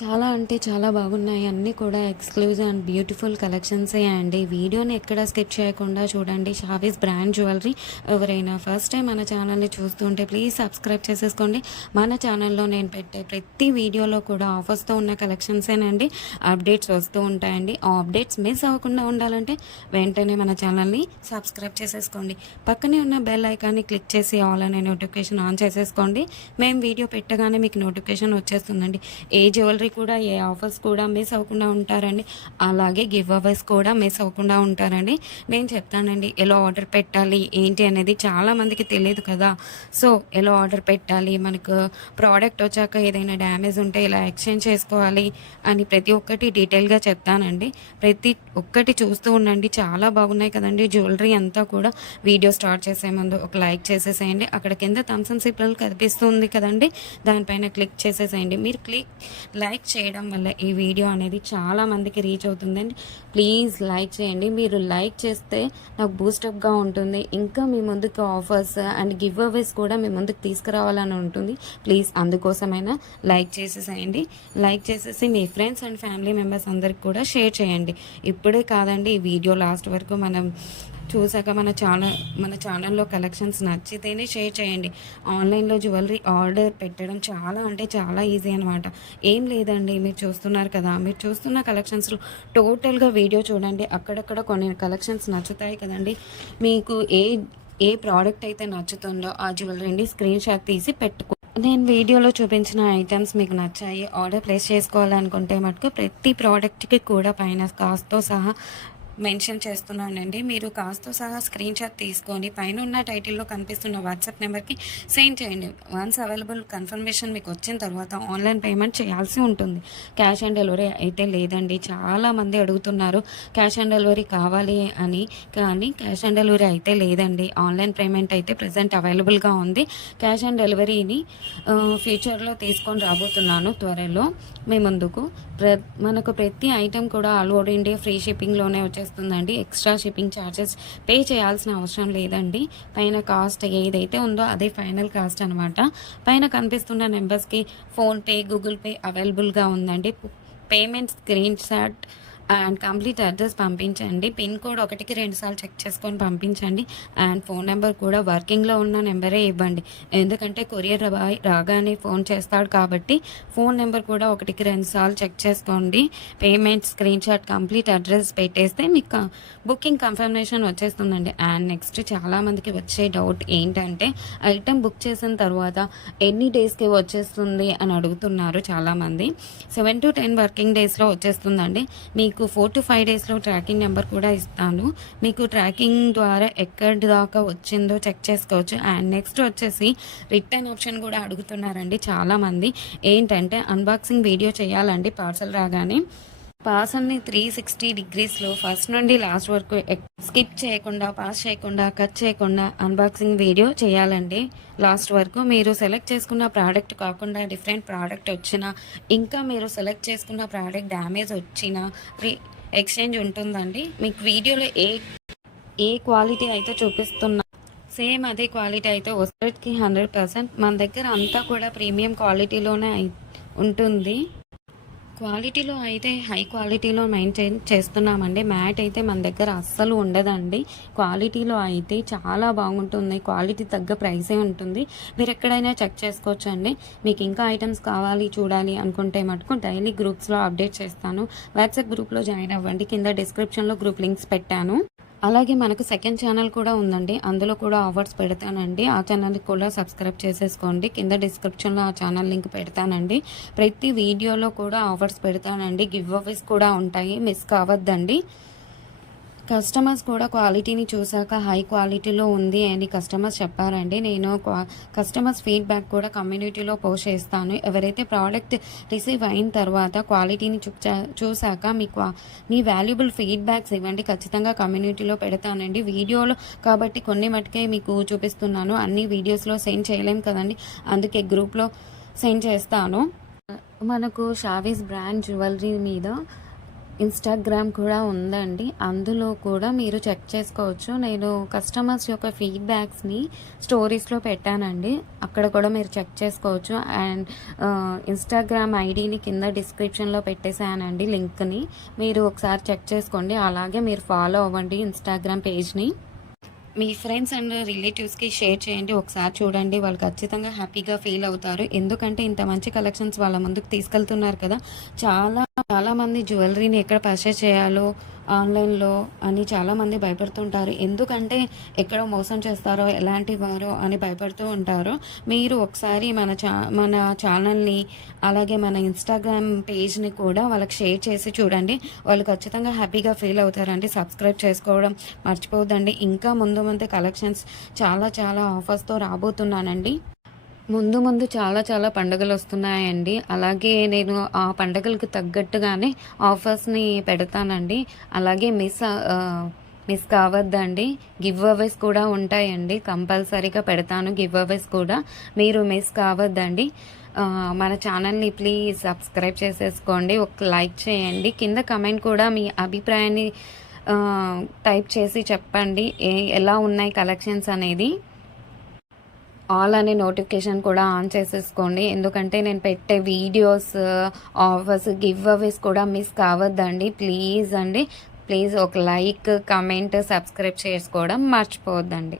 చాలా అంటే చాలా బాగున్నాయి. అన్నీ కూడా ఎక్స్‌క్లూజివ్ అండ్ బ్యూటిఫుల్ కలెక్షన్సే అండి. వీడియోని ఎక్కడ స్కిప్ చేయకుండా చూడండి. Shavis brand jewellery. ఎవరైనా ఫస్ట్ టైం మన ఛానల్‌ని చూస్తుంటే ప్లీజ్ సబ్స్క్రైబ్ చేసేసుకోండి. మన ఛానల్‌లో నేను పెట్టే ప్రతి వీడియోలో కూడా ఆఫర్స్‌తో ఉన్న కలెక్షన్సేనండి అప్డేట్స్ వస్తూ ఉంటాయండి. ఆ అప్డేట్స్ మిస్ అవ్వకుండా ఉండాలంటే వెంటనే మన ఛానల్‌ని సబ్స్క్రైబ్ చేసేసుకోండి. పక్కనే ఉన్న బెల్ ఐకాన్ని క్లిక్ చేసి ఆల్ అనే నోటిఫికేషన్ ఆన్ చేసేసుకోండి. మేము వీడియో పెట్టగానే మీకు నోటిఫికేషన్ వచ్చేస్తుందండి. ఏ జ్యువెలరీ కూడా ఏ ఆఫర్స్ కూడా మిస్ అవ్వకుండా ఉంటారండి. అలాగే గివ్ అవేస్ కూడా మిస్ అవ్వకుండా ఉంటారండి. నేను చెప్తానండి ఎలా ఆర్డర్ పెట్టాలి ఏంటి అనేది చాలామందికి తెలియదు కదా. సో ఎలా ఆర్డర్ పెట్టాలి, మనకు ప్రోడక్ట్ వచ్చాక ఏదైనా డ్యామేజ్ ఉంటే ఎలా ఎక్స్చేంజ్ చేసుకోవాలి అని ప్రతి ఒక్కటి డీటెయిల్గా చెప్తానండి. ప్రతి ఒక్కటి చూస్తూ ఉండండి. చాలా బాగున్నాయి కదండి జ్యువెలరీ అంతా కూడా. వీడియో స్టార్ట్ చేసే ముందు ఒక లైక్ చేసేసేయండి. అక్కడ కింద థమ్స్ అప్ సింబల్ కనిపిస్తుంది కదండి, దానిపైన క్లిక్ చేసేసేయండి. మీరు లైక్ చేయడం వల్ల ఈ వీడియో అనేది చాలా మందికి రీచ్ అవుతుందండి. ప్లీజ్ లైక్ చేయండి. మీరు లైక్ చేస్తే నాకు బూస్టప్గా ఉంటుంది. ఇంకా మీ ముందుకు ఆఫర్స్ అండ్ గివ్ అవేస్ కూడా మీ ముందుకు తీసుకురావాలని ఉంటుంది. ప్లీజ్ అందుకోసమైనా లైక్ చేసేసేయండి. లైక్ చేసేసి మీ ఫ్రెండ్స్ అండ్ ఫ్యామిలీ మెంబర్స్ అందరికి కూడా షేర్ చేయండి. ఇప్పుడే కాదండి, ఈ వీడియో లాస్ట్ వరకు మనం చూసాక మన ఛానల్లో కలెక్షన్స్ నచ్చితేనే షేర్ చేయండి. ఆన్లైన్లో జ్యువెలరీ ఆర్డర్ పెట్టడం చాలా అంటే చాలా ఈజీ అనమాట. ఏం లేదండి, మీరు చూస్తున్నారు కదా, మీరు చూస్తున్న కలెక్షన్స్లో టోటల్గా వీడియో చూడండి. అక్కడక్కడ కొన్ని కలెక్షన్స్ నచ్చుతాయి కదండి. మీకు ఏ ప్రోడక్ట్ అయితే నచ్చుతుందో ఆ జ్యువెలరీని స్క్రీన్ షాట్ తీసి పెట్టుకో. నేను వీడియోలో చూపించిన ఐటమ్స్ మీకు నచ్చాయి, ఆర్డర్ ప్లేస్ చేసుకోవాలనుకుంటే మటుకు ప్రతి ప్రోడక్ట్కి కూడా పైన కాస్ట్తో సహా మెన్షన్ చేస్తున్నానండి. మీరు కాస్ట్తో సహా స్క్రీన్ షాట్ తీసుకొని పైన ఉన్న టైటిల్లో కనిపిస్తున్న వాట్సాప్ నెంబర్కి సెండ్ చేయండి. వన్స్ అవైలబుల్ కన్ఫర్మేషన్ మీకు వచ్చిన తర్వాత ఆన్లైన్ పేమెంట్ చేయాల్సి ఉంటుంది. క్యాష్ ఆన్ డెలివరీ అయితే లేదండి. చాలామంది అడుగుతున్నారు క్యాష్ ఆన్ డెలివరీ కావాలి అని, కానీ క్యాష్ ఆన్ డెలివరీ అయితే లేదండి. ఆన్లైన్ పేమెంట్ అయితే ప్రజెంట్ అవైలబుల్గా ఉంది. క్యాష్ ఆన్ డెలివరీని ఫ్యూచర్లో తీసుకొని రాబోతున్నాను త్వరలో మీ ముందుకు. మనకు ప్రతి ఐటెం కూడా ఆల్ ఓవర్ ఇండియా ఫ్రీ షిప్పింగ్లోనే వచ్చేస్తుందండి. ఎక్స్ట్రా షిప్పింగ్ ఛార్జెస్ పే చేయాల్సిన అవసరం లేదండి. పైన కాస్ట్ ఏదైతే ఉందో అదే ఫైనల్ కాస్ట్ అనమాట. పైన కనిపిస్తున్న నెంబర్స్కి ఫోన్పే, గూగుల్ పే అవైలబుల్గా ఉందండి. Payment screen shot and complete address పంపించండి. పిన్ కోడ్ 1కి 2 సార్లు చెక్ చేసుకొని పంపించండి. అండ్ ఫోన్ నెంబర్ కూడా వర్కింగ్లో ఉన్న నెంబరే ఇవ్వండి. ఎందుకంటే కొరియర్ బాయ్ రాగానే ఫోన్ చేస్తాడు కాబట్టి ఫోన్ నెంబర్ కూడా 1కి 2 సార్లు చెక్ చేసుకోండి. Payment screen shot complete address పెట్టేస్తే మీకు బుకింగ్ కన్ఫర్మేషన్ వచ్చేస్తుందండి. అండ్ నెక్స్ట్ చాలామందికి వచ్చే డౌట్ ఏంటంటే ఐటెం బుక్ చేసిన తర్వాత ఎన్ని డేస్కి వచ్చేస్తుంది అని అడుగుతున్నారు చాలామంది. 7 to 10 వర్కింగ్ డేస్లో వచ్చేస్తుందండి. మీకు 4 to 5 డేస్లో ట్రాకింగ్ నెంబర్ కూడా ఇస్తాను. మీకు ట్రాకింగ్ ద్వారా ఎక్కడి దాకా వచ్చిందో చెక్ చేసుకోవచ్చు. అండ్ నెక్స్ట్ వచ్చేసి రిటర్న్ ఆప్షన్ కూడా అడుగుతున్నారండి చాలామంది. ఏంటంటే అన్బాక్సింగ్ వీడియో చేయాలండి పార్సల్ రాగానే. పార్సల్ని 360 డిగ్రీస్లో ఫస్ట్ నుండి లాస్ట్ వరకు స్కిప్ చేయకుండా, పాస్ చేయకుండా, కట్ చేయకుండా అన్బాక్సింగ్ వీడియో చేయాలండి లాస్ట్ వరకు. మీరు సెలెక్ట్ చేసుకున్న ప్రోడక్ట్ కాకుండా డిఫరెంట్ ప్రోడక్ట్ వచ్చినా, ఇంకా మీరు సెలెక్ట్ చేసుకున్న ప్రోడక్ట్ డ్యామేజ్ వచ్చినా ఎక్స్చేంజ్ ఉంటుందండి. మీకు వీడియోలో ఏ క్వాలిటీ అయితే చూపిస్తున్నా సేమ్ అదే క్వాలిటీ అయితే వస్తుందికి 100%. మన దగ్గర అంతా కూడా ప్రీమియం క్వాలిటీలోనే ఉంటుంది. క్వాలిటీలో అయితే హై క్వాలిటీలో మెయింటైన్ చేస్తున్నామండి. మ్యాట్ అయితే మన దగ్గర అస్సలు ఉండదండి. క్వాలిటీలో అయితే చాలా బాగుంటుంది. క్వాలిటీ తగ్గ ప్రైసే ఉంటుంది. మీరు ఎక్కడైనా చెక్ చేసుకోవచ్చు అండి. మీకు ఇంకా ఐటమ్స్ కావాలి చూడాలి అనుకుంటే మటుకు డైలీ గ్రూప్స్లో అప్డేట్ చేస్తాను. వాట్సాప్ గ్రూప్లో జాయిన్ అవ్వండి. కింద డిస్క్రిప్షన్లో గ్రూప్ లింక్స్ పెట్టాను. అలాగే మనకు సెకండ్ ఛానల్ కూడా ఉందండి. అందులో కూడా ఆఫర్స్ పెడతానండి. ఆ ఛానల్కి కూడా సబ్స్క్రైబ్ చేసేసుకోండి. కింద డిస్క్రిప్షన్లో ఆ ఛానల్ లింక్ పెడతానండి. ప్రతి వీడియోలో కూడా ఆఫర్స్ పెడతానండి. గివ్ అవేస్ కూడా ఉంటాయి, మిస్ కావద్దండి. కస్టమర్స్ కూడా క్వాలిటీని చూసాక హై క్వాలిటీలో ఉంది అని కస్టమర్స్ చెప్పారండి. నేను కస్టమర్స్ ఫీడ్బ్యాక్ కూడా కమ్యూనిటీలో పోస్ట్ చేస్తాను. ఎవరైతే ప్రోడక్ట్ రిసీవ్ అయిన తర్వాత క్వాలిటీని చూసాక మీ వాల్యుబుల్ ఫీడ్బ్యాక్స్ ఇవ్వండి. ఖచ్చితంగా కమ్యూనిటీలో పెడతానండి. వీడియోలో కాబట్టి కొన్ని మటుకే మీకు చూపిస్తున్నాను. అన్ని వీడియోస్లో సెండ్ చేయలేం కదండి, అందుకే గ్రూప్లో సెండ్ చేస్తాను. మనకు షావీస్ బ్రాండ్ జ్యువెలరీ మీద ఇన్‌స్టాగ్రామ్ కూడా ఉందండి. అందులో కూడా మీరు చెక్ చేసుకోవచ్చు. నేను కస్టమర్స్ యొక్క ఫీడ్‌బ్యాక్స్‌ని స్టోరీస్‌లో పెట్టానండి. అక్కడ కూడా మీరు చెక్ చేసుకోవచ్చు. అండ్ ఇన్‌స్టాగ్రామ్ ఐడీని కింద డిస్క్రిప్షన్‌లో పెట్టేసానండి లింక్‌ని. మీరు ఒకసారి చెక్ చేసుకోండి. అలాగే మీరు ఫాలో అవ్వండి ఇన్‌స్టాగ్రామ్ పేజ్‌ని. మీ ఫ్రెండ్స్ అండ్ రిలేటివ్స్‌కి షేర్ చేయండి. ఒకసారి చూడండి. వాళ్ళు ఖచ్చితంగా హ్యాపీగా ఫీల్ అవుతారు. ఎందుకంటే ఇంత మంచి కలెక్షన్స్ వాళ్ళ ముందుకు తీసుకెళ్తున్నారు కదా! చాలా చాలామంది జ్యువెలరీని ఎక్కడ పర్చేస్ చేయాలో ఆన్‌లైన్‌లో అని చాలామంది భయపడుతుంటారు. ఎందుకంటే ఎక్కడ మోసం చేస్తారో, ఎలాంటి వారో అని భయపడుతూ ఉంటారు. మీరు ఒకసారి మన ఛానల్‌ని అలాగే మన ఇన్‌స్టాగ్రామ్ పేజ్‌ని కూడా వాళ్ళకి షేర్ చేసి చూడండి. వాళ్ళు ఖచ్చితంగా హ్యాపీగా ఫీల్ అవుతారండి. సబ్స్క్రైబ్ చేసుకోవడం మర్చిపోవద్దండి. ఇంకా ముందు ముందు కలెక్షన్స్ చాలా చాలా ఆఫర్స్‌తో రాబోతున్నానండి. ముందు చాలా చాలా పండుగలొస్తున్నాయండి. అలాగే నేను ఆ పండగలకు తగ్గట్టుగానే ఆఫర్స్‌ని పెడతానండి. అలాగే మిస్ కావద్దండి. గివ్ అవేస్ కూడా ఉంటాయండి. కంపల్సరీగా పెడతాను గివ్ అవేస్ కూడా. మీరు మిస్ కావద్దండి. మన ఛానల్‌ని ప్లీజ్ సబ్స్క్రైబ్ చేసేసుకోండి. ఒక లైక్ చేయండి. కింద కమెంట్ కూడా మీ అభిప్రాయాన్ని టైప్ చేసి చెప్పండి. ఎలా ఉన్నాయి కలెక్షన్స్ అనేది. ఆల్ అనే నోటిఫికేషన్ కూడా ఆన్ చేసేసుకోండి. ఎందుకంటే నేను పెట్టే వీడియోస్, ఆఫర్స్, గివ్ అవేస్ కూడా మిస్ కావద్దండి. ప్లీజ్ అండి. ప్లీజ్ ఒక లైక్, కమెంట్, సబ్స్క్రైబ్ చేసుకోవడం మర్చిపోవద్దండి.